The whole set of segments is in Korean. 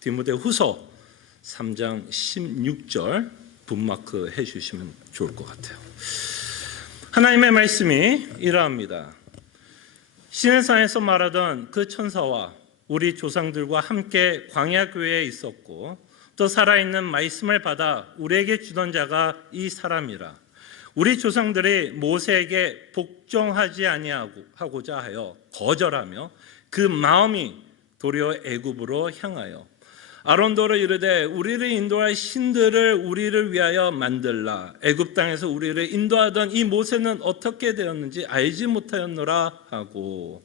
디모데후서 3장 16절 북마크 해주시면 좋을 것 같아요. 하나님의 말씀이 이러합니다. 시내산에서 말하던 그 천사와 우리 조상들과 함께 광야 교회에 있었고 또 살아있는 말씀을 받아 우리에게 주던 자가 이 사람이라. 우리 조상들이 모세에게 복종하지 아니하고자 하여 거절하며 그 마음이 도리어 애굽으로 향하여 아론도로 이르되 우리를 인도할 신들을 우리를 위하여 만들라. 애굽 땅에서 우리를 인도하던 이 모세는 어떻게 되었는지 알지 못하였노라 하고,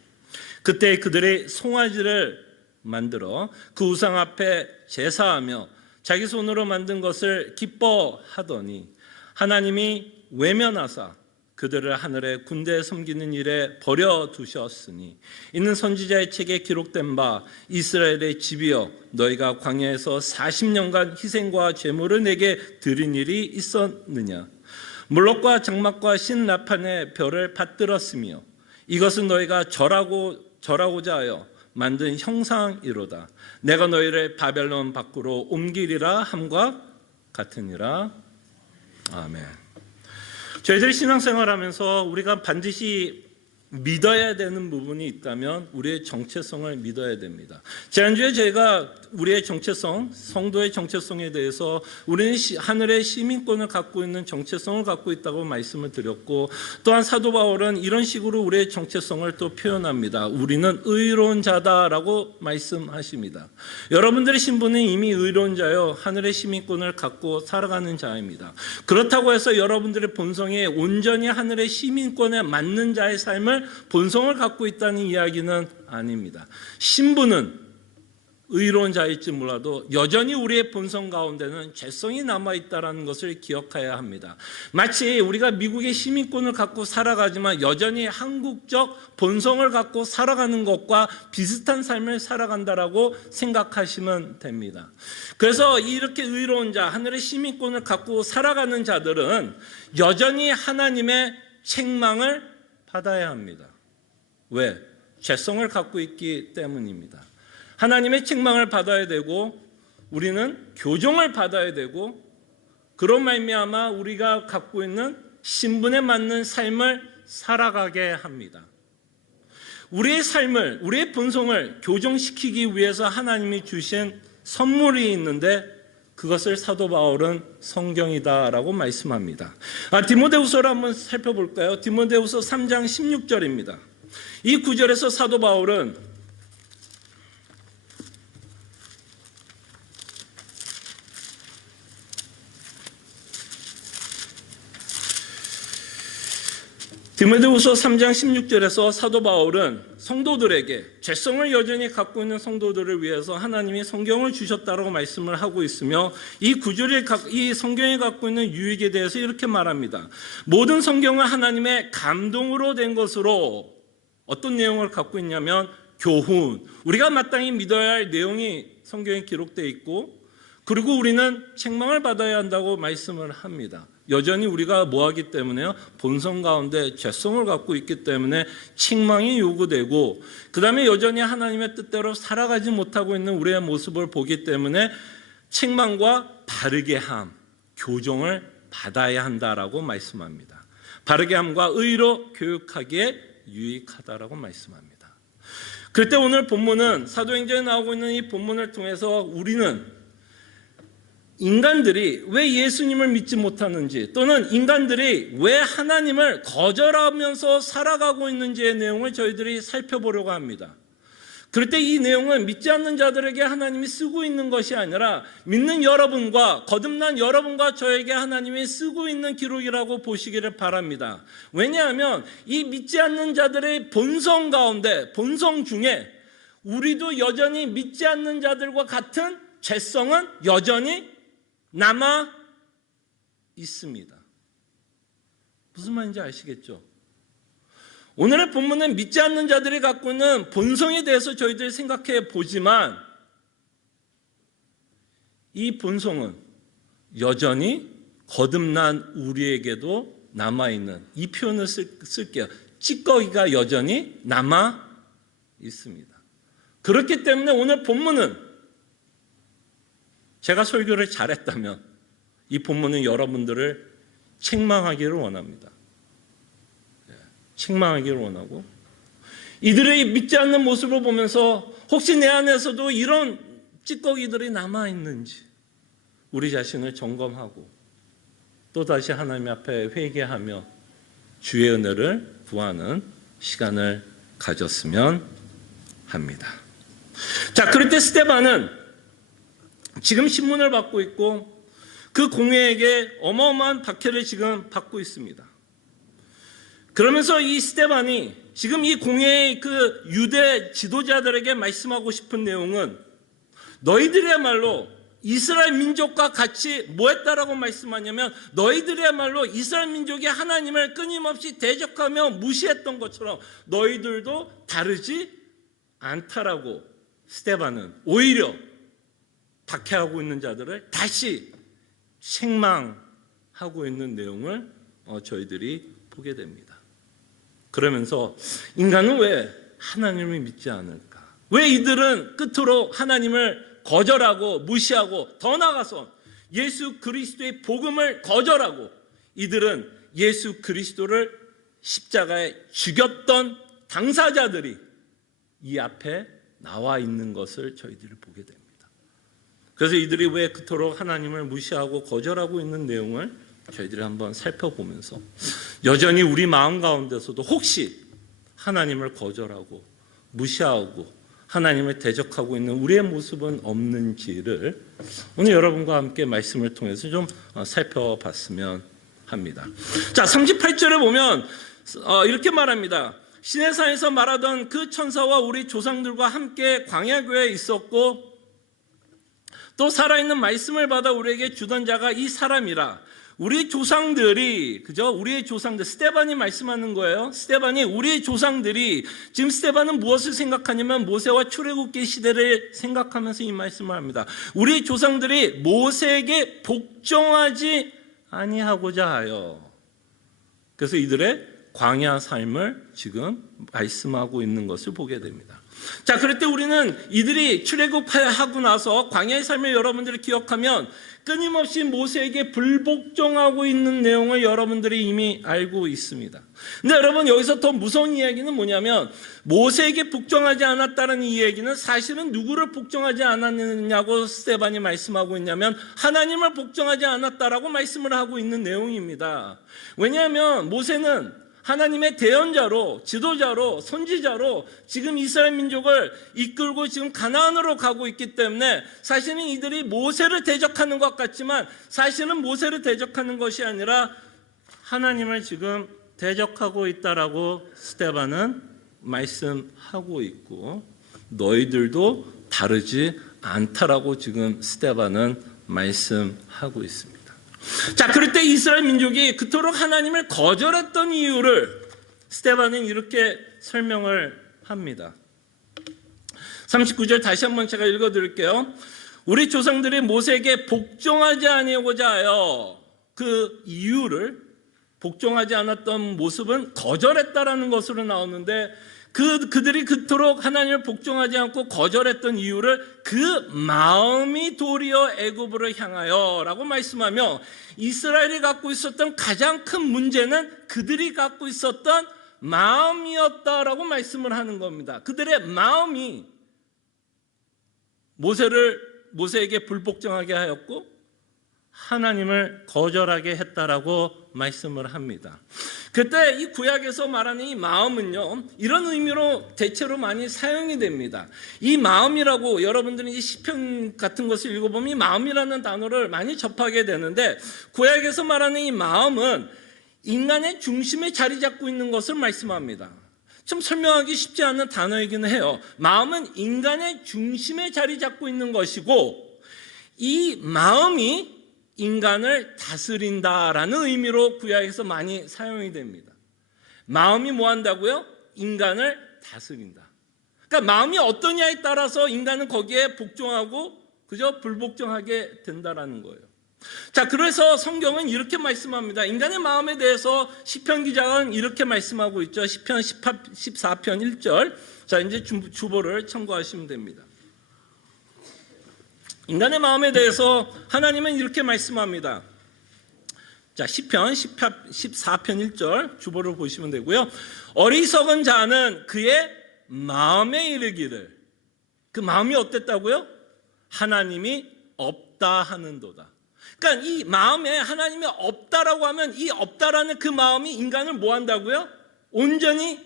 그때 그들이 송아지를 만들어 그 우상 앞에 제사하며 자기 손으로 만든 것을 기뻐하더니 하나님이 외면하사 그들을 하늘의 군대에 섬기는 일에 버려두셨으니 이는 선지자의 책에 기록된 바 이스라엘의 집이여 너희가 광야에서 40년간 희생과 제물을 내게 드린 일이 있었느냐. 물록과 장막과 신라판의 별을 받들었으며 이것은 너희가 절하고자 하여 만든 형상이로다. 내가 너희를 바벨론 밖으로 옮기리라 함과 같으니라. 아멘. 저희들이 신앙생활하면서 우리가 반드시 믿어야 되는 부분이 있다면 우리의 정체성을 믿어야 됩니다. 지난주에 제가 우리의 정체성, 성도의 정체성에 대해서 우리는 하늘의 시민권을 갖고 있는 정체성을 갖고 있다고 말씀을 드렸고, 또한 사도 바울은 이런 식으로 우리의 정체성을 또 표현합니다. 우리는 의로운 자다라고 말씀하십니다. 여러분들의 신분은 이미 의로운 자요 하늘의 시민권을 갖고 살아가는 자입니다. 그렇다고 해서 여러분들의 본성이 온전히 하늘의 시민권에 맞는 자의 삶을 본성을 갖고 있다는 이야기는 아닙니다. 신분은 의로운 자일지 몰라도 여전히 우리의 본성 가운데는 죄성이 남아있다는 것을 기억해야 합니다. 마치 우리가 미국의 시민권을 갖고 살아가지만 여전히 한국적 본성을 갖고 살아가는 것과 비슷한 삶을 살아간다라고 생각하시면 됩니다. 그래서 이렇게 의로운 자, 하늘의 시민권을 갖고 살아가는 자들은 여전히 하나님의 책망을 받아야 합니다. 왜? 죄성을 갖고 있기 때문입니다. 하나님의 책망을 받아야 되고 우리는 교정을 받아야 되고, 그런 말미암아 우리가 갖고 있는 신분에 맞는 삶을 살아가게 합니다. 우리의 삶을, 우리의 본성을 교정시키기 위해서 하나님이 주신 선물이 있는데 그것을 사도 바울은 성경이다라고 말씀합니다. 디모데후서를 한번 살펴볼까요? 디모데후서 3장 16절입니다. 이 구절에서 사도 바울은 디모데후서 3장 16절에서 사도 바울은 성도들에게, 죄성을 여전히 갖고 있는 성도들을 위해서 하나님이 성경을 주셨다라고 말씀을 하고 있으며, 이 성경이 갖고 있는 유익에 대해서 이렇게 말합니다. 모든 성경은 하나님의 감동으로 된 것으로 어떤 내용을 갖고 있냐면 교훈, 우리가 마땅히 믿어야 할 내용이 성경에 기록되어 있고, 그리고 우리는 책망을 받아야 한다고 말씀을 합니다. 여전히 우리가 뭐하기 때문에요? 본성 가운데 죄성을 갖고 있기 때문에 책망이 요구되고, 그 다음에 여전히 하나님의 뜻대로 살아가지 못하고 있는 우리의 모습을 보기 때문에 책망과 바르게 함, 교정을 받아야 한다라고 말씀합니다. 바르게 함과 의로 교육하기에 유익하다라고 말씀합니다. 그럴 때 오늘 본문은, 사도행전에 나오고 있는 이 본문을 통해서 우리는 인간들이 왜 예수님을 믿지 못하는지, 또는 인간들이 왜 하나님을 거절하면서 살아가고 있는지의 내용을 저희들이 살펴보려고 합니다. 그럴 때 이 내용은 믿지 않는 자들에게 하나님이 쓰고 있는 것이 아니라 믿는 여러분과, 거듭난 여러분과 저에게 하나님이 쓰고 있는 기록이라고 보시기를 바랍니다. 왜냐하면 이 믿지 않는 자들의 본성 가운데, 본성 중에 우리도 여전히 믿지 않는 자들과 같은 죄성은 여전히 남아 있습니다. 무슨 말인지 아시겠죠? 오늘의 본문은 믿지 않는 자들이 갖고 있는 본성에 대해서 저희들이 생각해 보지만, 이 본성은 여전히 거듭난 우리에게도 남아있는, 이 표현을 쓸게요. 찌꺼기가 여전히 남아 있습니다. 그렇기 때문에 오늘 본문은 제가 설교를 잘했다면 이 본문은 여러분들을 책망하기를 원합니다. 책망하기를 원하고, 이들의 믿지 않는 모습을 보면서 혹시 내 안에서도 이런 찌꺼기들이 남아있는지 우리 자신을 점검하고 또다시 하나님 앞에 회개하며 주의 은혜를 구하는 시간을 가졌으면 합니다. 자, 그럴 때 스데반은 지금 신문을 받고 있고 그 공회에게 어마어마한 박해를 지금 받고 있습니다. 그러면서 이 스데반이 지금 이 공회의 그 유대 지도자들에게 말씀하고 싶은 내용은, 너희들이야말로 이스라엘 민족과 같이 뭐 했다라고 말씀하냐면, 너희들이야말로 이스라엘 민족이 하나님을 끊임없이 대적하며 무시했던 것처럼 너희들도 다르지 않다라고 스데반은 오히려 박해하고 있는 자들을 다시 책망하고 있는 내용을 저희들이 보게 됩니다. 그러면서 인간은 왜 하나님을 믿지 않을까? 왜 이들은 끝으로 하나님을 거절하고 무시하고, 더 나아가서 예수 그리스도의 복음을 거절하고, 이들은 예수 그리스도를 십자가에 죽였던 당사자들이 이 앞에 나와 있는 것을 저희들이 보게 됩니다. 그래서 이들이 왜 그토록 하나님을 무시하고 거절하고 있는 내용을 저희들이 한번 살펴보면서, 여전히 우리 마음 가운데서도 혹시 하나님을 거절하고 무시하고 하나님을 대적하고 있는 우리의 모습은 없는지를 오늘 여러분과 함께 말씀을 통해서 좀 살펴봤으면 합니다. 자, 38절에 보면 이렇게 말합니다. 시내산에서 말하던 그 천사와 우리 조상들과 함께 광야교회에 있었고, 또 살아있는 말씀을 받아 우리에게 주던 자가 이 사람이라. 우리 조상들이, 그죠? 우리의 조상들, 스데반이 말씀하는 거예요. 스데반이 우리의 조상들이, 지금 스데반은 무엇을 생각하냐면 모세와 출애굽기 시대를 생각하면서 이 말씀을 합니다. 우리 조상들이 모세에게 복종하지 아니하고자 하여. 그래서 이들의 광야 삶을 지금 말씀하고 있는 것을 보게 됩니다. 자, 그럴 때 우리는 이들이 출애굽하고 나서 광야의 삶을 여러분들이 기억하면 끊임없이 모세에게 불복종하고 있는 내용을 여러분들이 이미 알고 있습니다. 근데 여러분, 여기서 더 무서운 이야기는 뭐냐면, 모세에게 복종하지 않았다는 이 얘기는 사실은 누구를 복종하지 않았느냐고 스데반이 말씀하고 있냐면, 하나님을 복종하지 않았다라고 말씀을 하고 있는 내용입니다. 왜냐하면 모세는 하나님의 대언자로, 지도자로, 선지자로 지금 이스라엘 민족을 이끌고 지금 가나안으로 가고 있기 때문에, 사실은 이들이 모세를 대적하는 것 같지만 사실은 모세를 대적하는 것이 아니라 하나님을 지금 대적하고 있다라고 스데반은 말씀하고 있고, 너희들도 다르지 않다라고 지금 스데반은 말씀하고 있습니다. 자, 그럴 때 이스라엘 민족이 그토록 하나님을 거절했던 이유를 스데반은 이렇게 설명을 합니다. 39절 다시 한번 제가 읽어드릴게요. 우리 조상들이 모세에게 복종하지 아니하고자 하여, 그 이유를, 복종하지 않았던 모습은 거절했다라는 것으로 나오는데, 그들이 그토록 하나님을 복종하지 않고 거절했던 이유를 그 마음이 도리어 애굽으로 향하여 라고 말씀하며, 이스라엘이 갖고 있었던 가장 큰 문제는 그들이 갖고 있었던 마음이었다라고 말씀을 하는 겁니다. 그들의 마음이 모세에게 불복종하게 하였고 하나님을 거절하게 했다라고 말씀을 합니다. 그때 이 구약에서 말하는 이 마음은요, 이런 의미로 대체로 많이 사용이 됩니다. 이 마음이라고, 여러분들이 이 시편 같은 것을 읽어보면 이 마음이라는 단어를 많이 접하게 되는데, 구약에서 말하는 이 마음은 인간의 중심에 자리 잡고 있는 것을 말씀합니다. 좀 설명하기 쉽지 않은 단어이기는 해요. 마음은 인간의 중심에 자리 잡고 있는 것이고, 이 마음이 인간을 다스린다라는 의미로 구약에서 많이 사용이 됩니다. 마음이 뭐 한다고요? 인간을 다스린다. 그러니까 마음이 어떠냐에 따라서 인간은 거기에 복종하고 그저 불복종하게 된다라는 거예요. 자, 그래서 성경은 이렇게 말씀합니다. 인간의 마음에 대해서 시편 기자는 이렇게 말씀하고 있죠. 시편 14편 1절. 자, 이제 주보를 참고하시면 됩니다. 인간의 마음에 대해서 하나님은 이렇게 말씀합니다. 자, 시편 14편 1절 주보를 보시면 되고요. 어리석은 자는 그의 마음에 이르기를, 그 마음이 어땠다고요? 하나님이 없다 하는도다. 그러니까 이 마음에 하나님이 없다라고 하면 이 없다라는 그 마음이 인간을 뭐 한다고요? 온전히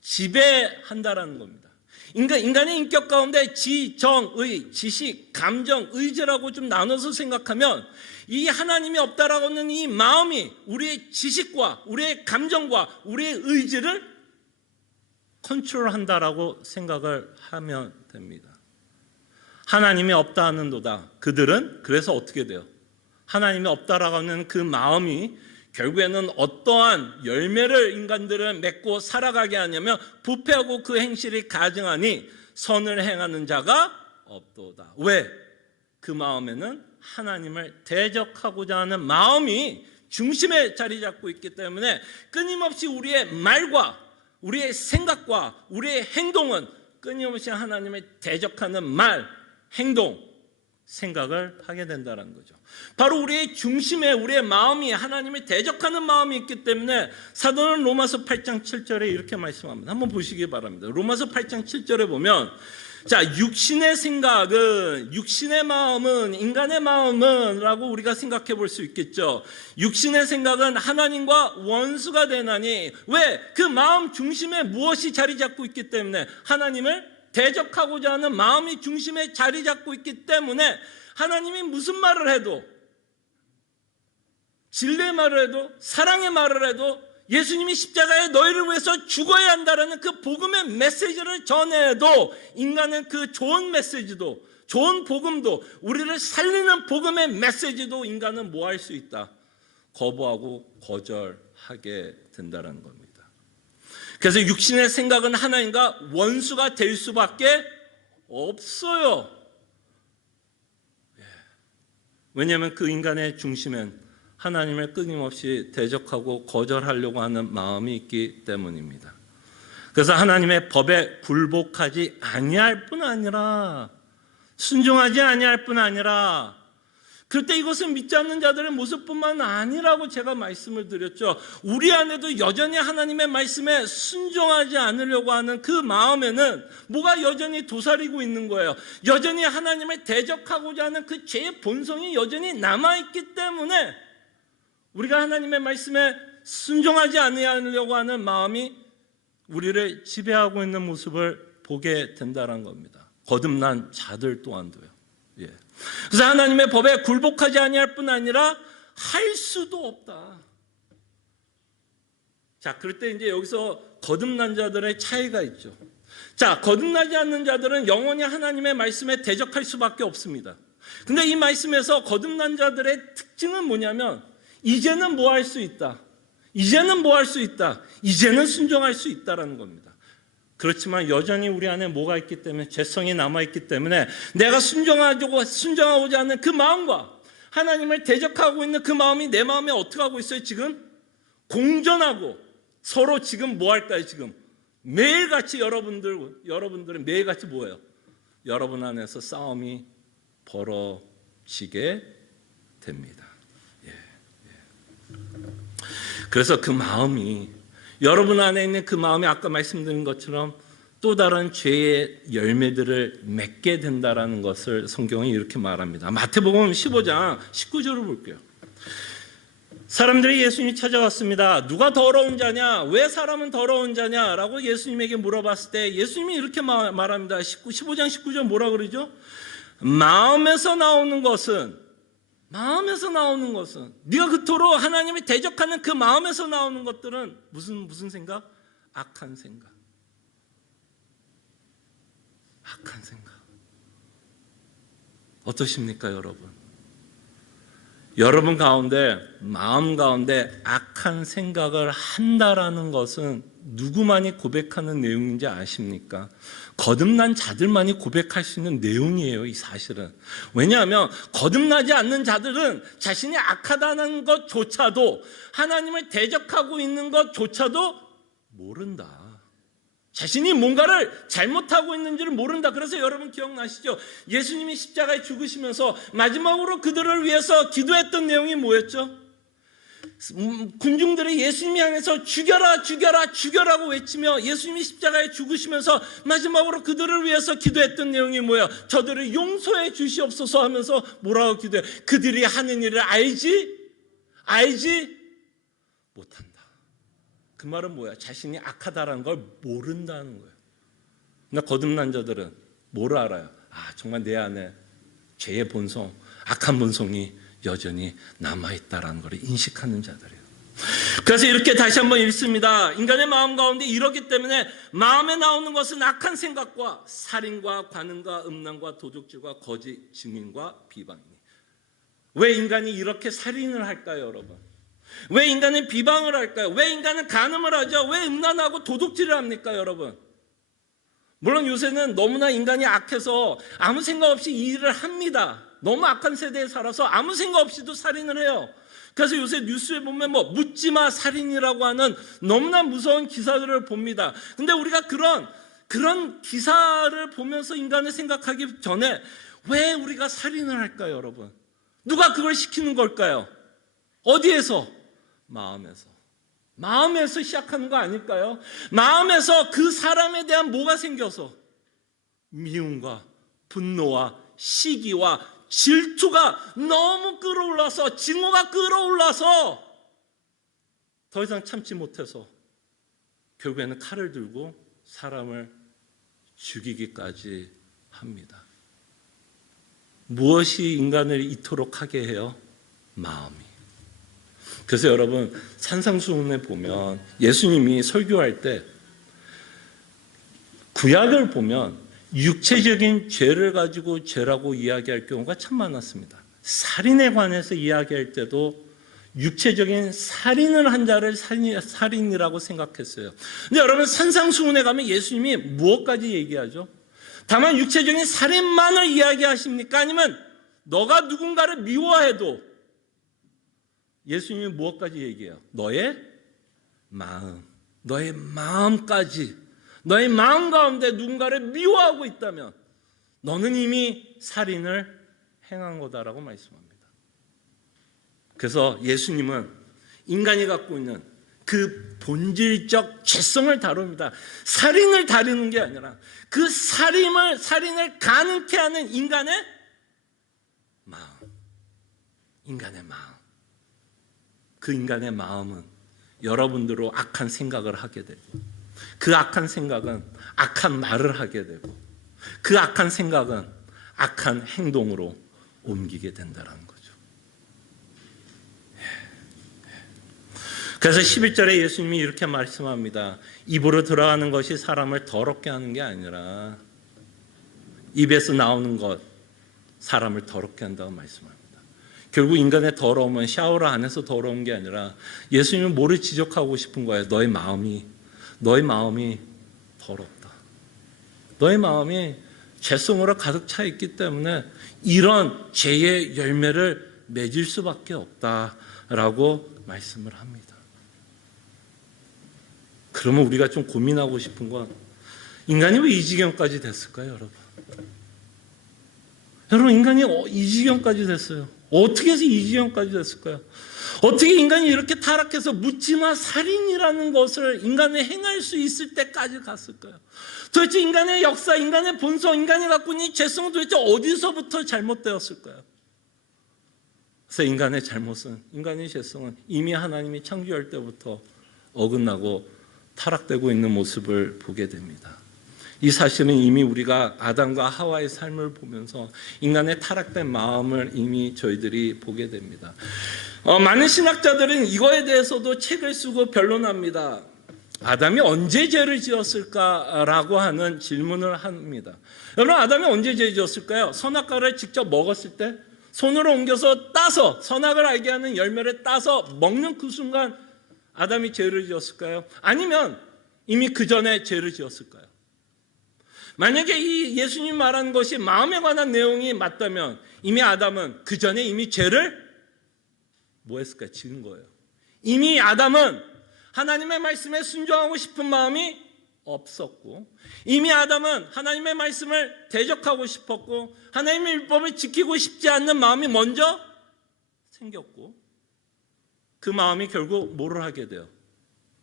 지배한다라는 겁니다. 인간의 인격 가운데 지, 정, 의, 지식, 감정, 의지라고 좀 나눠서 생각하면 이 하나님이 없다라고 하는 이 마음이 우리의 지식과 우리의 감정과 우리의 의지를 컨트롤한다라고 생각을 하면 됩니다. 하나님이 없다 하는도다. 그들은 그래서 어떻게 돼요? 하나님이 없다라고 하는 그 마음이 결국에는 어떠한 열매를 인간들은 맺고 살아가게 하냐면 부패하고 그 행실이 가증하니 선을 행하는 자가 없도다. 왜? 그 마음에는 하나님을 대적하고자 하는 마음이 중심에 자리 잡고 있기 때문에 끊임없이 우리의 말과 우리의 생각과 우리의 행동은 끊임없이 하나님을 대적하는 말, 행동, 생각을 하게 된다는 거죠. 바로 우리의 중심에 우리의 마음이 하나님을 대적하는 마음이 있기 때문에 사도는 로마서 8장 7절에 이렇게 말씀합니다. 한번 보시기 바랍니다. 로마서 8장 7절에 보면 자, 육신의 생각은, 육신의 마음은, 인간의 마음은 라고 우리가 생각해 볼 수 있겠죠. 육신의 생각은 하나님과 원수가 되나니, 왜? 그 마음 중심에 무엇이 자리 잡고 있기 때문에 하나님을 대적하고자 하는 마음이 중심에 자리 잡고 있기 때문에 하나님이 무슨 말을 해도, 진리의 말을 해도, 사랑의 말을 해도, 예수님이 십자가에 너희를 위해서 죽어야 한다라는 그 복음의 메시지를 전해도 인간은 그 좋은 메시지도, 좋은 복음도, 우리를 살리는 복음의 메시지도 인간은 뭐 할 수 있다? 거부하고 거절하게 된다는 겁니다. 그래서 육신의 생각은 하나님과 원수가 될 수밖에 없어요. 왜냐하면 그 인간의 중심엔 하나님을 끊임없이 대적하고 거절하려고 하는 마음이 있기 때문입니다. 그래서 하나님의 법에 굴복하지 아니할 뿐 아니라, 순종하지 아니할 뿐 아니라, 그때 이것은 믿지 않는 자들의 모습뿐만 아니라고 제가 말씀을 드렸죠. 우리 안에도 여전히 하나님의 말씀에 순종하지 않으려고 하는 그 마음에는 뭐가 여전히 도사리고 있는 거예요. 여전히 하나님을 대적하고자 하는 그 죄의 본성이 여전히 남아있기 때문에 우리가 하나님의 말씀에 순종하지 않으려고 하는 마음이 우리를 지배하고 있는 모습을 보게 된다는 겁니다. 거듭난 자들 또한도요. 예. 그래서 하나님의 법에 굴복하지 아니할 뿐 아니라 할 수도 없다. 자, 그럴 때 이제 여기서 거듭난 자들의 차이가 있죠. 자, 거듭나지 않는 자들은 영원히 하나님의 말씀에 대적할 수밖에 없습니다. 근데 이 말씀에서 거듭난 자들의 특징은 뭐냐면 이제는 뭐 할 수 있다. 이제는 뭐 할 수 있다. 이제는 순종할 수 있다라는 겁니다. 그렇지만 여전히 우리 안에 뭐가 있기 때문에, 죄성이 남아있기 때문에 내가 순종하고자 하는 그 마음과 하나님을 대적하고 있는 그 마음이 내 마음에 어떻게 하고 있어요? 지금 공존하고 서로 지금 뭐 할까요? 지금 매일같이 여러분들은 매일같이 뭐예요? 여러분 안에서 싸움이 벌어지게 됩니다. 그래서 그 마음이, 여러분 안에 있는 그 마음이 아까 말씀드린 것처럼 또 다른 죄의 열매들을 맺게 된다라는 것을 성경이 이렇게 말합니다. 마태복음 15장 19절을 볼게요. 사람들이 예수님이 찾아왔습니다. 누가 더러운 자냐? 왜 사람은 더러운 자냐? 라고 예수님에게 물어봤을 때 예수님이 이렇게 말합니다. 15장 19절 뭐라 그러죠? 마음에서 나오는 것은, 네가 그토록 하나님이 대적하는 그 마음에서 나오는 것들은 무슨 생각? 악한 생각. 어떠십니까, 여러분? 여러분 가운데, 마음 가운데 악한 생각을 한다라는 것은 누구만이 고백하는 내용인지 아십니까? 거듭난 자들만이 고백할 수 있는 내용이에요, 이 사실은. 왜냐하면 거듭나지 않는 자들은 자신이 악하다는 것조차도, 하나님을 대적하고 있는 것조차도 모른다. 자신이 뭔가를 잘못하고 있는지를 모른다. 그래서 여러분 기억나시죠? 예수님이 십자가에 죽으시면서 마지막으로 그들을 위해서 기도했던 내용이 뭐였죠? 군중들이 예수님이 향해서 죽여라 죽여라 죽여라고 외치며 예수님이 십자가에 죽으시면서 마지막으로 그들을 위해서 기도했던 내용이 뭐예요? 저들을 용서해 주시옵소서 하면서 뭐라고 기도해요? 그들이 하는 일을 알지 못한다. 그 말은 뭐야? 자신이 악하다라는 걸 모른다는 거예요. 근데 거듭난 자들은 뭐를 알아요? 정말 내 안에 죄의 본성, 악한 본성이 여전히 남아있다라는 걸 인식하는 자들이에요. 그래서 이렇게 다시 한번 읽습니다. 인간의 마음 가운데 이러기 때문에 마음에 나오는 것은 악한 생각과 살인과 관음과 음란과 도둑질과 거짓 증인과 비방이니. 왜 인간이 이렇게 살인을 할까요, 여러분? 왜 인간은 비방을 할까요? 왜 인간은 간음을 하죠? 왜 음란하고 도둑질을 합니까, 여러분? 물론 요새는 너무나 인간이 악해서 아무 생각 없이 이 일을 합니다. 너무 악한 세대에 살아서 아무 생각 없이도 살인을 해요. 그래서 요새 뉴스에 보면 묻지마 살인이라고 하는 너무나 무서운 기사들을 봅니다. 근데 우리가 그런 기사를 보면서 인간을 생각하기 전에 왜 우리가 살인을 할까요, 여러분? 누가 그걸 시키는 걸까요? 어디에서? 마음에서 시작하는 거 아닐까요? 마음에서 그 사람에 대한 뭐가 생겨서? 미움과 분노와 시기와 질투가 너무 끌어올라서, 증오가 끌어올라서 더 이상 참지 못해서 결국에는 칼을 들고 사람을 죽이기까지 합니다. 무엇이 인간을 이토록 하게 해요? 마음이. 그래서 여러분, 산상수훈에 보면 예수님이 설교할 때 구약을 보면 육체적인 죄를 가지고 죄라고 이야기할 경우가 참 많았습니다. 살인에 관해서 이야기할 때도 육체적인 살인을 한 자를 살인이라고 생각했어요. 근데 여러분, 산상수훈에 가면 예수님이 무엇까지 얘기하죠? 다만 육체적인 살인만을 이야기하십니까? 아니면 너가 누군가를 미워해도 예수님이 무엇까지 얘기해요? 너의 마음까지, 너의 마음 가운데 누군가를 미워하고 있다면 너는 이미 살인을 행한 거다라고 말씀합니다. 그래서 예수님은 인간이 갖고 있는 그 본질적 죄성을 다룹니다. 살인을 다루는 게 아니라 그 살인을 가능케 하는 인간의 마음. 그 인간의 마음은 여러분들로 악한 생각을 하게 되고, 그 악한 생각은 악한 말을 하게 되고, 그 악한 생각은 악한 행동으로 옮기게 된다는 거죠. 그래서 11절에 예수님이 이렇게 말씀합니다. 입으로 들어가는 것이 사람을 더럽게 하는 게 아니라 입에서 나오는 것, 사람을 더럽게 한다고 말씀합니다. 결국 인간의 더러움은 샤워를 안 해서 더러운 게 아니라 예수님은 뭐를 지적하고 싶은 거예요? 너의 마음이 더럽다. 너의 마음이 죄성으로 가득 차 있기 때문에 이런 죄의 열매를 맺을 수밖에 없다라고 말씀을 합니다. 그러면 우리가 좀 고민하고 싶은 건, 인간이 왜 이 지경까지 됐을까요, 여러분? 여러분, 인간이 이 지경까지 됐어요. 어떻게 해서 이 지경까지 됐을까요? 어떻게 인간이 이렇게 타락해서 묻지마 살인이라는 것을 인간이 행할 수 있을 때까지 갔을까요? 도대체 인간의 역사, 인간의 본성, 인간이 갖고 있는 죄성은 도대체 어디서부터 잘못되었을까요? 그래서 인간의 잘못은, 인간의 죄성은 이미 하나님이 창조할 때부터 어긋나고 타락되고 있는 모습을 보게 됩니다. 이 사실은 이미 우리가 아담과 하와의 삶을 보면서 인간의 타락된 마음을 이미 저희들이 보게 됩니다. 많은 신학자들은 이거에 대해서도 책을 쓰고 변론합니다. 아담이 언제 죄를 지었을까라고 하는 질문을 합니다. 여러분, 아담이 언제 죄를 지었을까요? 선악과를 직접 먹었을 때, 손으로 옮겨서 따서 선악을 알게 하는 열매를 따서 먹는 그 순간 아담이 죄를 지었을까요? 아니면 이미 그 전에 죄를 지었을까요? 만약에 이 예수님 말하는 것이 마음에 관한 내용이 맞다면 이미 아담은 그 전에 이미 죄를 뭐 했을까요? 지은 거예요. 이미 아담은 하나님의 말씀에 순종하고 싶은 마음이 없었고, 이미 아담은 하나님의 말씀을 대적하고 싶었고 하나님의 율법을 지키고 싶지 않는 마음이 먼저 생겼고, 그 마음이 결국 뭐를 하게 돼요?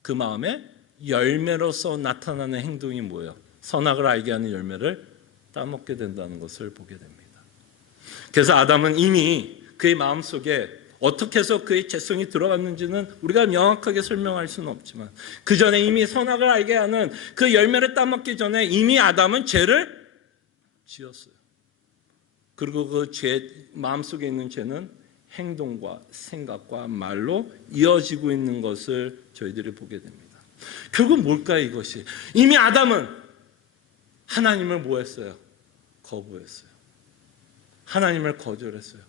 그 마음의 열매로서 나타나는 행동이 뭐예요? 선악을 알게 하는 열매를 따먹게 된다는 것을 보게 됩니다. 그래서 아담은 이미 그의 마음속에 어떻게 해서 그의 죄성이 들어갔는지는 우리가 명확하게 설명할 수는 없지만, 그 전에 이미 선악을 알게 하는 그 열매를 따먹기 전에 이미 아담은 죄를 지었어요. 그리고 그 죄, 마음속에 있는 죄는 행동과 생각과 말로 이어지고 있는 것을 저희들이 보게 됩니다. 결국 뭘까요, 이것이? 이미 아담은 하나님을 뭐 했어요? 거부했어요. 하나님을 거절했어요.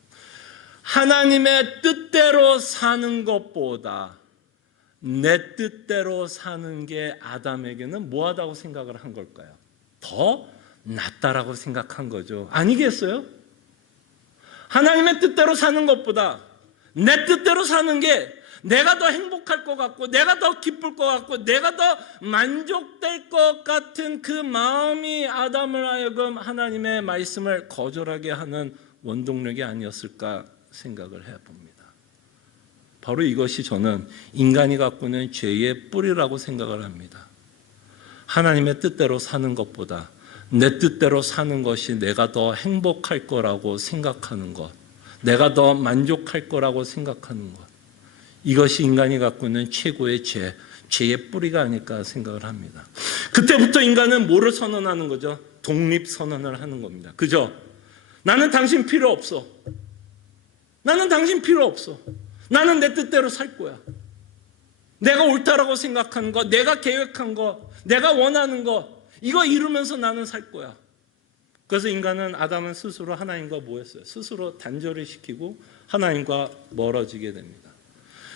하나님의 뜻대로 사는 것보다 내 뜻대로 사는 게 아담에게는 뭐하다고 생각을 한 걸까요? 더 낫다라고 생각한 거죠. 아니겠어요? 하나님의 뜻대로 사는 것보다 내 뜻대로 사는 게 내가 더 행복할 것 같고, 내가 더 기쁠 것 같고, 내가 더 만족될 것 같은 그 마음이 아담을 하여금 하나님의 말씀을 거절하게 하는 원동력이 아니었을까 생각을 해봅니다. 바로 이것이 저는 인간이 갖고 있는 죄의 뿌리라고 생각을 합니다. 하나님의 뜻대로 사는 것보다 내 뜻대로 사는 것이 내가 더 행복할 거라고 생각하는 것, 내가 더 만족할 거라고 생각하는 것, 이것이 인간이 갖고 있는 최고의 죄의 뿌리가 아닐까 생각을 합니다. 그때부터 인간은 뭐를 선언하는 거죠? 독립선언을 하는 겁니다. 그죠? 나는 당신 필요 없어. 나는 당신 필요 없어. 나는 내 뜻대로 살 거야. 내가 옳다라고 생각하는 거, 내가 계획한 거, 내가 원하는 거, 이거 이루면서 나는 살 거야. 그래서 인간은, 아담은 스스로 하나님과 뭐 했어요? 스스로 단절을 시키고 하나님과 멀어지게 됩니다.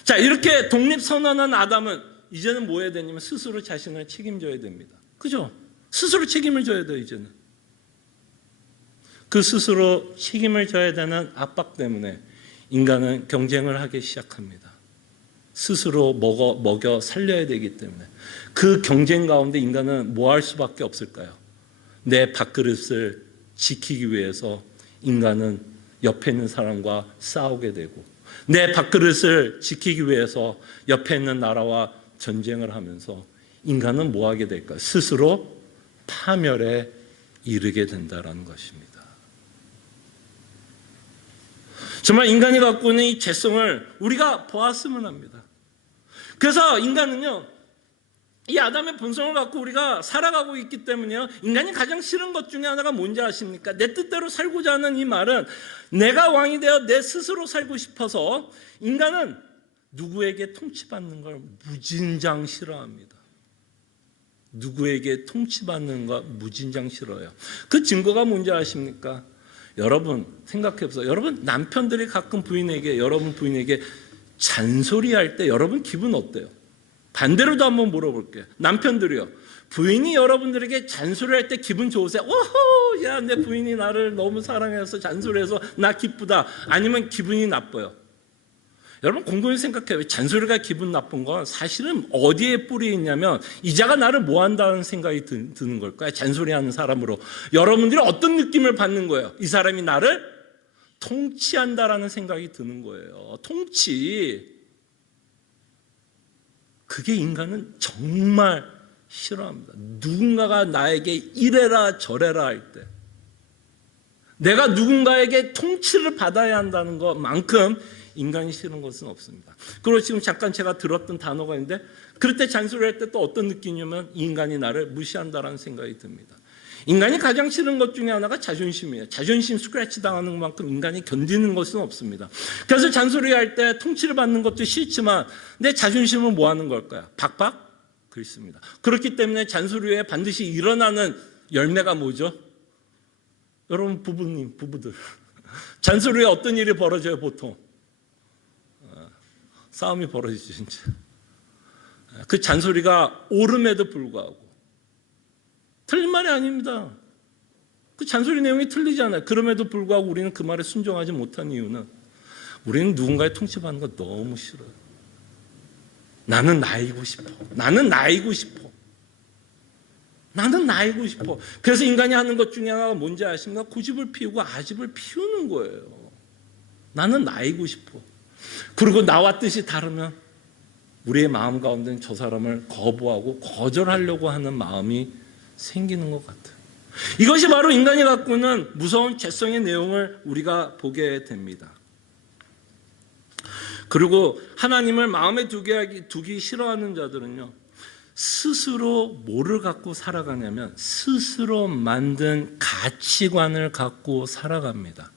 자, 이렇게 독립선언한 아담은 이제는 뭐 해야 되냐면 스스로 자신을 책임져야 됩니다. 그죠? 스스로 책임을 져야 돼요, 이제는. 그 스스로 책임을 져야 되는 압박 때문에 인간은 경쟁을 하기 시작합니다. 스스로 먹여 살려야 되기 때문에. 그 경쟁 가운데 인간은 뭐 할 수밖에 없을까요? 내 밥그릇을 지키기 위해서 인간은 옆에 있는 사람과 싸우게 되고, 내 밥그릇을 지키기 위해서 옆에 있는 나라와 전쟁을 하면서 인간은 뭐 하게 될까요? 스스로 파멸에 이르게 된다는 것입니다. 정말 인간이 갖고 있는 이 죄성을 우리가 보았으면 합니다. 그래서 인간은요, 이 아담의 본성을 갖고 우리가 살아가고 있기 때문에요, 인간이 가장 싫은 것 중에 하나가 뭔지 아십니까? 내 뜻대로 살고자 하는 이 말은, 내가 왕이 되어 내 스스로 살고 싶어서 인간은 누구에게 통치받는 걸 무진장 싫어합니다. 누구에게 통치받는 거 무진장 싫어요. 그 증거가 뭔지 아십니까? 여러분 생각해 보세요. 여러분 남편들이 가끔 부인에게, 여러분 부인에게 잔소리할 때 여러분 기분 어때요? 반대로도 한번 물어볼게요. 남편들이요, 부인이 여러분들에게 잔소리할 때 기분 좋으세요? 오호, 야, 내 부인이 나를 너무 사랑해서 잔소리해서 나 기쁘다. 아니면 기분이 나빠요? 여러분 곰곰이 생각해요. 잔소리가 기분 나쁜 건 사실은 어디에 뿌리 있냐면, 이자가 나를 뭐 한다는 생각이 드는 걸까요? 잔소리하는 사람으로 여러분들이 어떤 느낌을 받는 거예요? 이 사람이 나를 통치한다라는 생각이 드는 거예요. 통치. 그게 인간은 정말 싫어합니다. 누군가가 나에게 이래라 저래라 할 때, 내가 누군가에게 통치를 받아야 한다는 것만큼 인간이 싫은 것은 없습니다. 그리고 지금 잠깐 제가 들었던 단어가 있는데, 그럴 때 잔소리할 때 또 어떤 느낌이냐면, 이 인간이 나를 무시한다라는 생각이 듭니다. 인간이 가장 싫은 것 중에 하나가 자존심이에요. 자존심 스크래치 당하는 것만큼 인간이 견디는 것은 없습니다. 그래서 잔소리할 때 통치를 받는 것도 싫지만 내 자존심은 뭐 하는 걸까요? 박박 긁습니다. 그렇기 때문에 잔소리 후에 반드시 일어나는 열매가 뭐죠? 여러분 부부들 잔소리 후에 어떤 일이 벌어져요? 보통 싸움이 벌어지죠. 진짜. 그 잔소리가 옳음에도 불구하고, 틀린 말이 아닙니다. 그 잔소리 내용이 틀리잖아요. 그럼에도 불구하고 우리는 그 말에 순종하지 못한 이유는, 우리는 누군가의 통치받는 거 너무 싫어요. 나는 나이고 싶어. 나는 나이고 싶어. 나는 나이고 싶어. 그래서 인간이 하는 것 중에 하나가 뭔지 아십니까? 고집을 피우고 아집을 피우는 거예요. 나는 나이고 싶어. 그리고 나와 뜻이 다르면 우리의 마음 가운데는 저 사람을 거부하고 거절하려고 하는 마음이 생기는 것 같아요. 이것이 바로 인간이 갖고 있는 무서운 죄성의 내용을 우리가 보게 됩니다. 그리고 하나님을 마음에 두기 싫어하는 자들은요, 스스로 뭐를 갖고 살아가냐면 스스로 만든 가치관을 갖고 살아갑니다.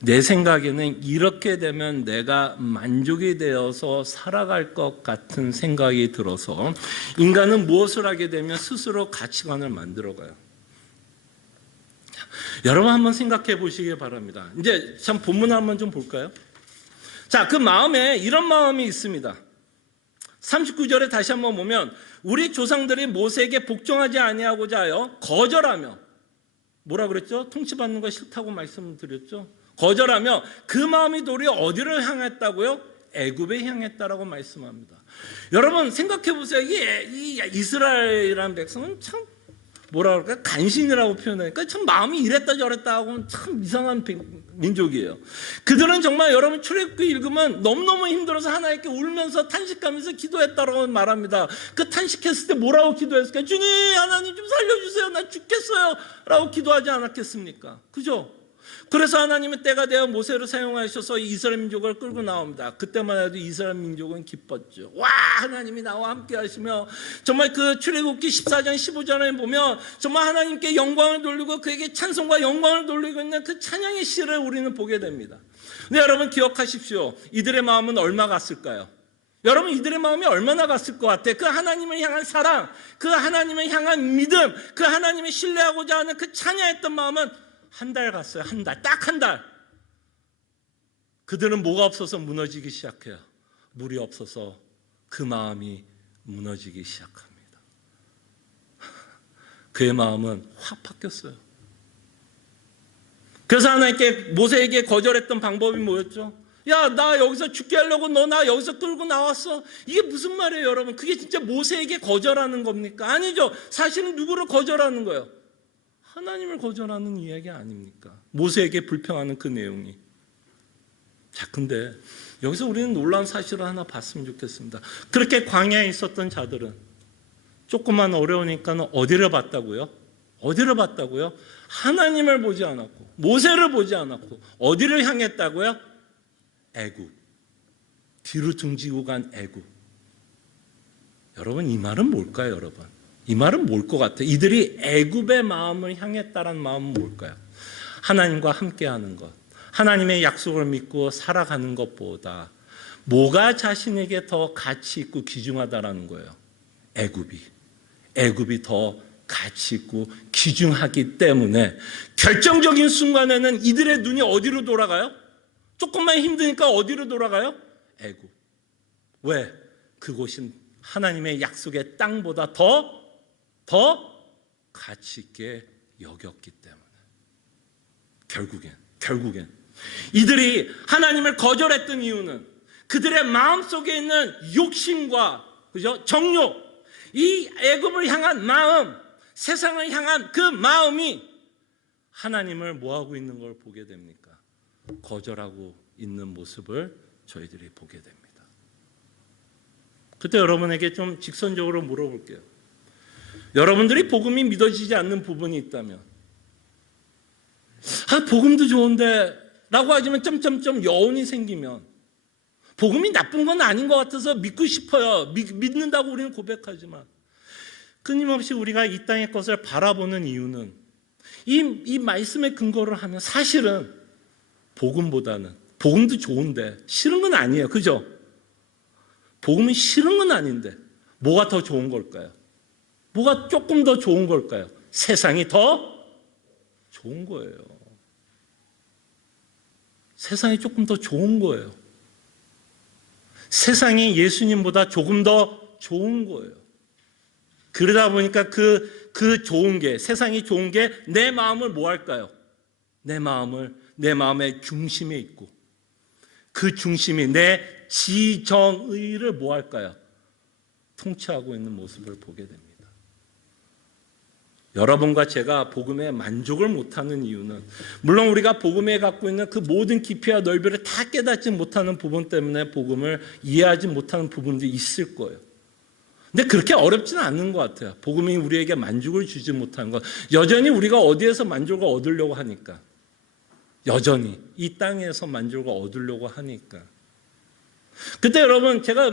내 생각에는 이렇게 되면 내가 만족이 되어서 살아갈 것 같은 생각이 들어서 인간은 무엇을 하게 되면 스스로 가치관을 만들어가요. 여러분 한번 생각해 보시기 바랍니다. 이제 참 본문 한번 좀 볼까요? 자, 그 마음에 이런 마음이 있습니다. 39절에 다시 한번 보면 우리 조상들이 모세에게 복종하지 아니하고자 하여 거절하며, 뭐라 그랬죠? 통치받는 거 싫다고 말씀드렸죠. 거절하며 그 마음이 도리어 어디를 향했다고요? 애굽에 향했다라고 말씀합니다. 여러분 생각해 보세요. 이 이스라엘이라는 백성은 참 뭐라 그럴까? 간신이라고 표현하니까 참 마음이 이랬다 저랬다 하고는 참 이상한 민족이에요. 그들은 정말 여러분 출애굽기 읽으면 너무너무 힘들어서 하나님께 울면서 탄식하면서 기도했다라고 말합니다. 그 탄식했을 때 뭐라고 기도했을까요? 주님, 하나님 좀 살려주세요. 나 죽겠어요. 라고 기도하지 않았겠습니까? 그죠? 그래서 하나님은 때가 되어 모세를 사용하셔서 이스라엘 민족을 끌고 나옵니다. 그때만 해도 이스라엘 민족은 기뻤죠. 와, 하나님이 나와 함께 하시며, 정말 그 출애굽기 14장 15절에 보면 정말 하나님께 영광을 돌리고 그에게 찬송과 영광을 돌리고 있는 그 찬양의 시를 우리는 보게 됩니다. 근데 여러분 기억하십시오. 이들의 마음은 얼마 갔을까요? 여러분 이들의 마음이 얼마나 갔을 것 같아요? 그 하나님을 향한 사랑, 그 하나님을 향한 믿음, 그 하나님을 신뢰하고자 하는 그 찬양했던 마음은 한 달 갔어요. 한 달. 딱 한 달. 그들은 뭐가 없어서 무너지기 시작해요? 물이 없어서 그 마음이 무너지기 시작합니다. 그의 마음은 확 바뀌었어요. 그래서 하나님께 모세에게 거절했던 방법이 뭐였죠? 야, 나 여기서 죽게 하려고 너 나 여기서 끌고 나왔어. 이게 무슨 말이에요, 여러분? 그게 진짜 모세에게 거절하는 겁니까? 아니죠. 사실은 누구를 거절하는 거예요? 하나님을 거절하는 이야기 아닙니까? 모세에게 불평하는 그 내용이. 자, 근데 여기서 우리는 놀라운 사실을 하나 봤으면 좋겠습니다. 그렇게 광야에 있었던 자들은 조금만 어려우니까 어디를 봤다고요? 어디를 봤다고요? 하나님을 보지 않았고 모세를 보지 않았고 어디를 향했다고요? 애굽. 뒤로 등지고 간 애굽. 여러분 이 말은 뭘까요, 여러분? 이 말은 뭘 것 같아요? 이들이 애굽의 마음을 향했다는 마음은 뭘까요? 하나님과 함께하는 것, 하나님의 약속을 믿고 살아가는 것보다 뭐가 자신에게 더 가치 있고 귀중하다라는 거예요? 애굽이 더 가치 있고 귀중하기 때문에 결정적인 순간에는 이들의 눈이 어디로 돌아가요? 조금만 힘드니까 어디로 돌아가요? 애굽. 왜? 그곳은 하나님의 약속의 땅보다 더 가치 있게 여겼기 때문에. 결국엔 이들이 하나님을 거절했던 이유는 그들의 마음속에 있는 욕심과, 그죠? 정욕, 이 애굽을 향한 마음, 세상을 향한 그 마음이 하나님을 뭐하고 있는 걸 보게 됩니까? 거절하고 있는 모습을 저희들이 보게 됩니다. 그때 여러분에게 좀 직선적으로 물어볼게요. 여러분들이 복음이 믿어지지 않는 부분이 있다면, 복음도 좋은데 라고 하지만 점점점 여운이 생기면, 복음이 나쁜 건 아닌 것 같아서 믿고 싶어요. 믿는다고 우리는 고백하지만 끊임없이 우리가 이 땅의 것을 바라보는 이유는 이 말씀의 근거를 하면 사실은 복음보다는, 복음도 좋은데 싫은 건 아니에요. 그죠? 복음은 싫은 건 아닌데 뭐가 더 좋은 걸까요? 뭐가 조금 더 좋은 걸까요? 세상이 더 좋은 거예요. 세상이 조금 더 좋은 거예요. 세상이 예수님보다 조금 더 좋은 거예요. 그러다 보니까 그 좋은 게, 세상이 좋은 게 내 마음을 뭐 할까요? 내 마음의 중심에 있고 그 중심이 내 지정의를 뭐 할까요? 통치하고 있는 모습을 보게 됩니다. 여러분과 제가 복음에 만족을 못하는 이유는 물론 우리가 복음에 갖고 있는 그 모든 깊이와 넓이를 다 깨닫지 못하는 부분 때문에 복음을 이해하지 못하는 부분도 있을 거예요. 근데 그렇게 어렵지는 않은 것 같아요. 복음이 우리에게 만족을 주지 못하는 것. 여전히 우리가 어디에서 만족을 얻으려고 하니까. 여전히 이 땅에서 만족을 얻으려고 하니까. 그때 여러분 제가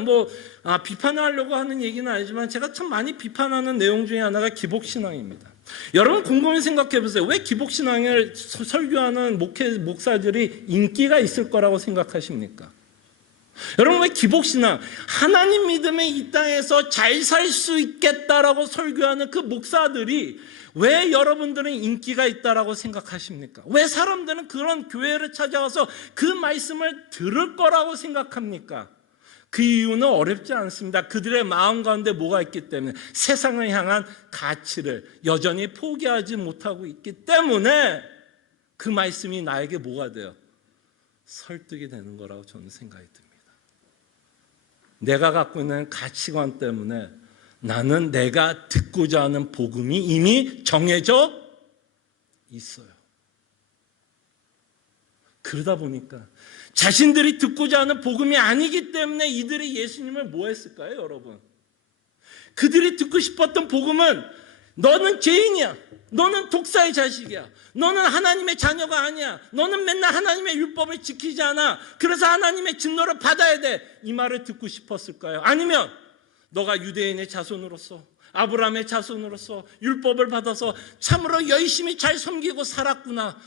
비판하려고 하는 얘기는 아니지만 제가 참 많이 비판하는 내용 중에 하나가 기복신앙입니다. 여러분 곰곰이 생각해 보세요. 왜 기복신앙을 설교하는 목사들이 인기가 있을 거라고 생각하십니까? 여러분 왜 기복신앙, 하나님 믿음에 이 땅에서 잘 살 수 있겠다라고 설교하는 그 목사들이 왜 여러분들은 인기가 있다라고 생각하십니까? 왜 사람들은 그런 교회를 찾아와서 그 말씀을 들을 거라고 생각합니까? 그 이유는 어렵지 않습니다. 그들의 마음 가운데 뭐가 있기 때문에 세상을 향한 가치를 여전히 포기하지 못하고 있기 때문에 그 말씀이 나에게 뭐가 돼요? 설득이 되는 거라고 저는 생각이 듭니다. 내가 갖고 있는 가치관 때문에 나는 내가 듣고자 하는 복음이 이미 정해져 있어요. 그러다 보니까 자신들이 듣고자 하는 복음이 아니기 때문에 이들이 예수님을 뭐 했을까요, 여러분? 그들이 듣고 싶었던 복음은 너는 죄인이야. 너는 독사의 자식이야. 너는 하나님의 자녀가 아니야. 너는 맨날 하나님의 율법을 지키지 않아. 그래서 하나님의 진노를 받아야 돼. 이 말을 듣고 싶었을까요? 아니면 너가 유대인의 자손으로서 아브라함의 자손으로서 율법을 받아서 참으로 열심히 잘 섬기고 살았구나.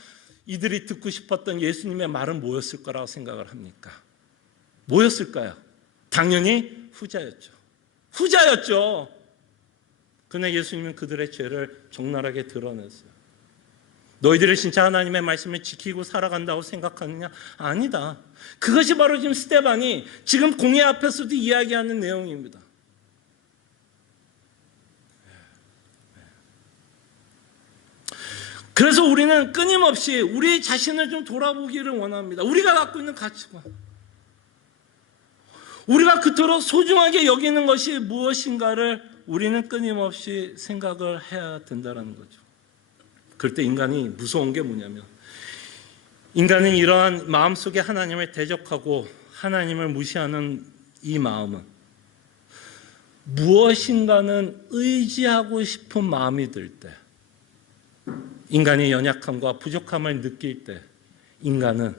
이들이 듣고 싶었던 예수님의 말은 뭐였을 거라고 생각을 합니까? 뭐였을까요? 당연히 후자였죠. 후자였죠. 그러나 예수님은 그들의 죄를 적나라하게 드러냈어요. 너희들이 진짜 하나님의 말씀을 지키고 살아간다고 생각하느냐? 아니다. 그것이 바로 지금 스데반이 지금 공회 앞에서도 이야기하는 내용입니다. 그래서 우리는 끊임없이 우리 자신을 좀 돌아보기를 원합니다. 우리가 갖고 있는 가치관, 우리가 그토록 소중하게 여기는 것이 무엇인가를 우리는 끊임없이 생각을 해야 된다는 거죠. 그럴 때 인간이 무서운 게 뭐냐면 인간은 이러한 마음속에 하나님을 대적하고 하나님을 무시하는 이 마음은 무엇인가는 의지하고 싶은 마음이 들 때, 인간이 연약함과 부족함을 느낄 때 인간은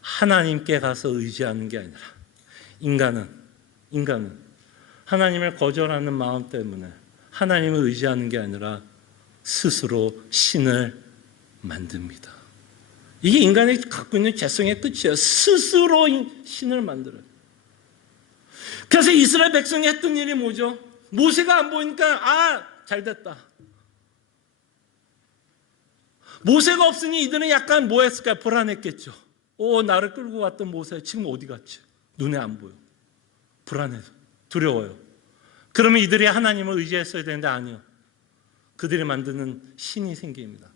하나님께 가서 의지하는 게 아니라 인간은 하나님을 거절하는 마음 때문에 하나님을 의지하는 게 아니라 스스로 신을 만듭니다. 이게 인간이 갖고 있는 죄성의 끝이에요. 스스로 신을 만들어요. 그래서 이스라엘 백성이 했던 일이 뭐죠? 모세가 안 보이니까 잘됐다. 모세가 없으니 이들은 약간 뭐 했을까요? 불안했겠죠. 나를 끌고 왔던 모세 지금 어디 갔지? 눈에 안 보여. 불안해서 두려워요. 그러면 이들이 하나님을 의지했어야 되는데 아니요. 그들이 만드는 신이 생깁니다.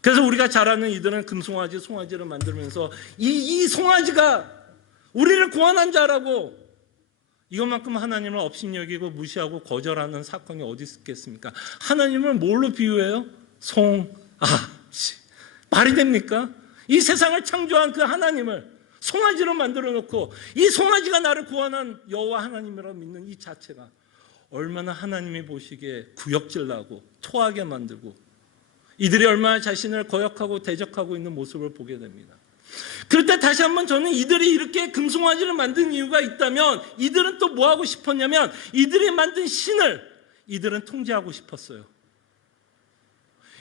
그래서 우리가 잘 아는 이들은 금송아지, 송아지를 만들면서 이 송아지가 우리를 구원한 자라고 이것만큼 하나님을 업신여기고 무시하고 거절하는 사건이 어디 있겠습니까? 하나님을 뭘로 비유해요? 말이 됩니까? 이 세상을 창조한 그 하나님을 송아지로 만들어 놓고 이 송아지가 나를 구원한 여호와 하나님이라고 믿는 이 자체가 얼마나 하나님이 보시기에 구역질나고 토하게 만들고 이들이 얼마나 자신을 거역하고 대적하고 있는 모습을 보게 됩니다. 그럴 때 다시 한번 저는 이들이 이렇게 금송아지를 만든 이유가 있다면 이들은 또 뭐 하고 싶었냐면 이들이 만든 신을 이들은 통제하고 싶었어요.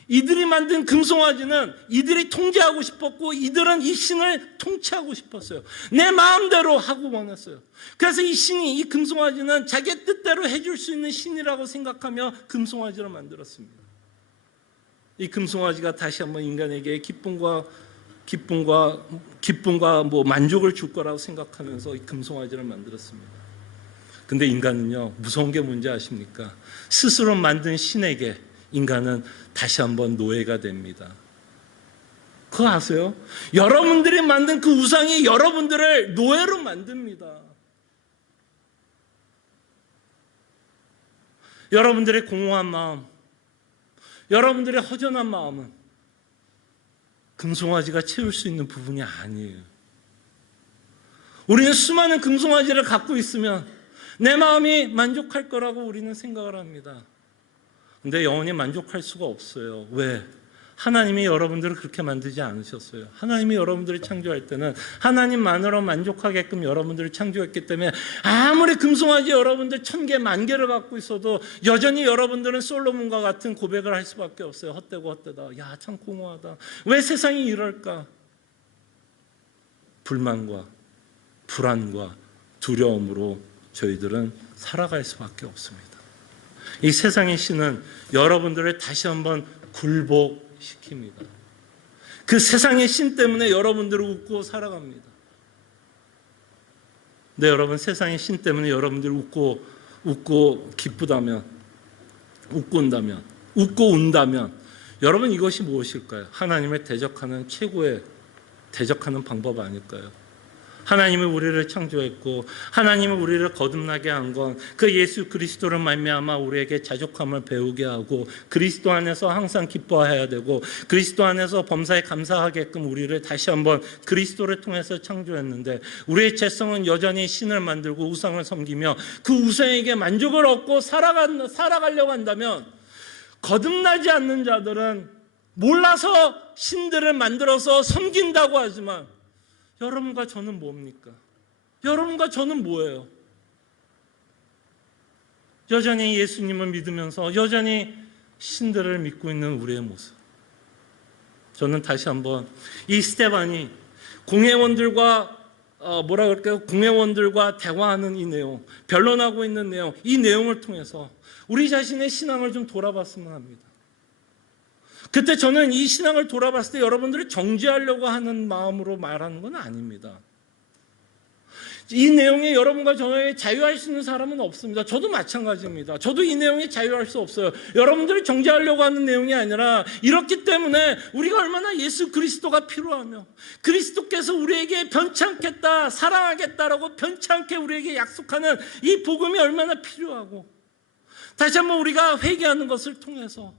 이들이 만든 금송아지는 이들이 통제하고 싶었고 이들은 이 신을 통치하고 싶었어요. 내 마음대로 하고 원했어요. 그래서 이 신이, 이 금송아지는 자기 뜻대로 해줄 수 있는 신이라고 생각하며 금송아지를 만들었습니다. 이 금송아지가 다시 한번 인간에게 기쁨과 만족을 줄 거라고 생각하면서 이 금송아지를 만들었습니다. 근데 인간은요, 무서운 게 뭔지 아십니까? 스스로 만든 신에게 인간은 다시 한번 노예가 됩니다. 그거 아세요? 여러분들이 만든 그 우상이 여러분들을 노예로 만듭니다. 여러분들의 공허한 마음, 여러분들의 허전한 마음은 금송아지가 채울 수 있는 부분이 아니에요. 우리는 수많은 금송아지를 갖고 있으면 내 마음이 만족할 거라고 우리는 생각을 합니다. 근데 영원히 만족할 수가 없어요. 왜? 하나님이 여러분들을 그렇게 만들지 않으셨어요. 하나님이 여러분들을 창조할 때는 하나님만으로 만족하게끔 여러분들을 창조했기 때문에 아무리 금송아지 여러분들 1000개, 10,000개를 갖고 있어도 여전히 여러분들은 솔로몬과 같은 고백을 할 수밖에 없어요. 헛되고 헛되다. 야, 참 공허하다. 왜 세상이 이럴까? 불만과 불안과 두려움으로 저희들은 살아갈 수밖에 없습니다. 이 세상의 신은 여러분들을 다시 한번 굴복시킵니다. 그 세상의 신 때문에 여러분들을 웃고 살아갑니다. 네, 여러분, 세상의 신 때문에 여러분들이 웃고 기쁘다면, 웃고 운다면 여러분, 이것이 무엇일까요? 하나님을 대적하는 최고의 대적하는 방법 아닐까요? 하나님이 우리를 창조했고 하나님이 우리를 거듭나게 한 건 그 예수 그리스도를 말미암아 우리에게 자족함을 배우게 하고 그리스도 안에서 항상 기뻐해야 되고 그리스도 안에서 범사에 감사하게끔 우리를 다시 한번 그리스도를 통해서 창조했는데 우리의 죄성은 여전히 신을 만들고 우상을 섬기며 그 우상에게 만족을 얻고 살아가려고 한다면 거듭나지 않는 자들은 몰라서 신들을 만들어서 섬긴다고 하지만 여러분과 저는 뭡니까? 여러분과 저는 뭐예요? 여전히 예수님을 믿으면서 여전히 신들을 믿고 있는 우리의 모습. 저는 다시 한번 이 스데반이 공회원들과 공회원들과 대화하는 이 내용, 변론하고 있는 내용, 이 내용을 통해서 우리 자신의 신앙을 좀 돌아봤으면 합니다. 그때 저는 이 신앙을 돌아봤을 때 여러분들을 정죄하려고 하는 마음으로 말하는 건 아닙니다. 이 내용에 여러분과 저의 자유할 수 있는 사람은 없습니다. 저도 마찬가지입니다. 저도 이 내용에 자유할 수 없어요. 여러분들을 정죄하려고 하는 내용이 아니라 이렇기 때문에 우리가 얼마나 예수 그리스도가 필요하며 그리스도께서 우리에게 변찮겠다, 사랑하겠다라고 변찮게 우리에게 약속하는 이 복음이 얼마나 필요하고 다시 한번 우리가 회개하는 것을 통해서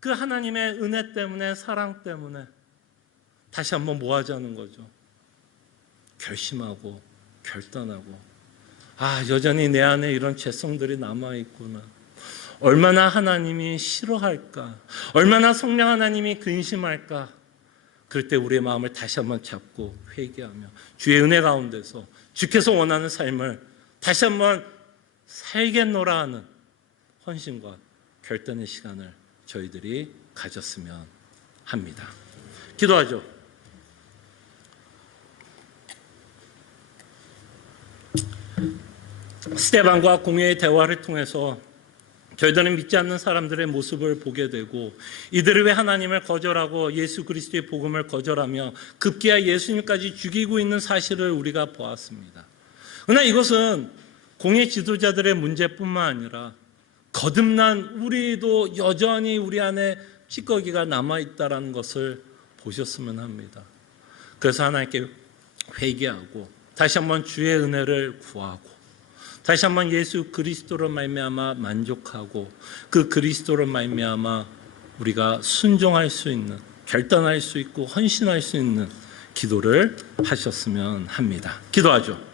그 하나님의 은혜 때문에 사랑 때문에 다시 한번 뭐 하자는 거죠? 결심하고 결단하고 여전히 내 안에 이런 죄성들이 남아있구나. 얼마나 하나님이 싫어할까? 얼마나 성령 하나님이 근심할까? 그럴 때 우리의 마음을 다시 한번 잡고 회개하며 주의 은혜 가운데서 주께서 원하는 삶을 다시 한번 살겠노라 하는 헌신과 결단의 시간을 저희들이 가졌으면 합니다. 기도하죠. 스데반과 공회의 대화를 통해서 저희들은 믿지 않는 사람들의 모습을 보게 되고 이들이 왜 하나님을 거절하고 예수 그리스도의 복음을 거절하며 급기야 예수님까지 죽이고 있는 사실을 우리가 보았습니다. 그러나 이것은 공회 지도자들의 문제뿐만 아니라 거듭난 우리도 여전히 우리 안에 찌꺼기가 남아있다는 것을 보셨으면 합니다. 그래서 하나님께 회개하고 다시 한번 주의 은혜를 구하고 다시 한번 예수 그리스도로 말미암아 만족하고 그 그리스도로 말미암아 우리가 순종할 수 있는 결단할 수 있고 헌신할 수 있는 기도를 하셨으면 합니다. 기도하죠.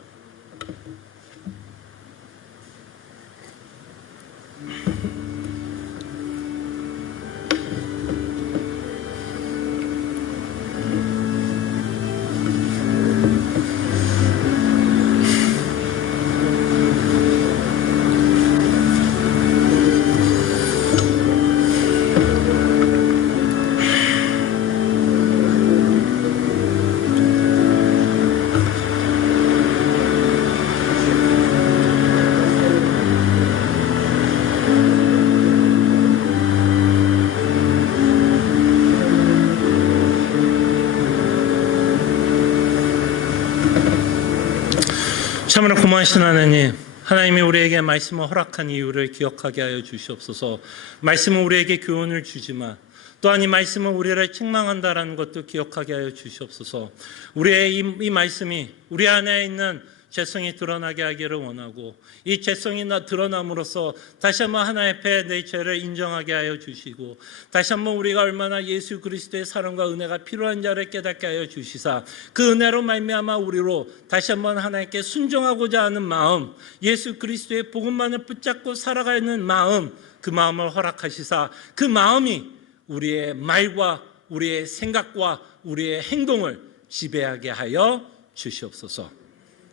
참으로 고마우신 하나님, 하나님이 우리에게 말씀을 허락한 이유를 기억하게 하여 주시옵소서. 말씀은 우리에게 교훈을 주지만 또한 이 말씀은 우리를 책망한다라는 것도 기억하게 하여 주시옵소서. 우리의 이 말씀이 우리 안에 있는 죄성이 드러나게 하기를 원하고, 이 죄성이 드러남으로써 다시 한번 하나님 앞에 내 죄를 인정하게 하여 주시고, 다시 한번 우리가 얼마나 예수 그리스도의 사랑과 은혜가 필요한 자를 깨닫게 하여 주시사, 그 은혜로 말미암아 우리로 다시 한번 하나님께 순종하고자 하는 마음, 예수 그리스도의 복음만을 붙잡고 살아가는 마음, 그 마음을 허락하시사 그 마음이 우리의 말과 우리의 생각과 우리의 행동을 지배하게 하여 주시옵소서.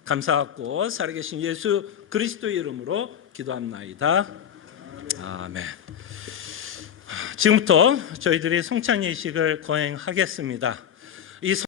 감사하고 살아계신 예수 그리스도의 이름으로 기도합나이다. 아멘. 지금부터 저희들이 성찬 예식을 거행하겠습니다. 이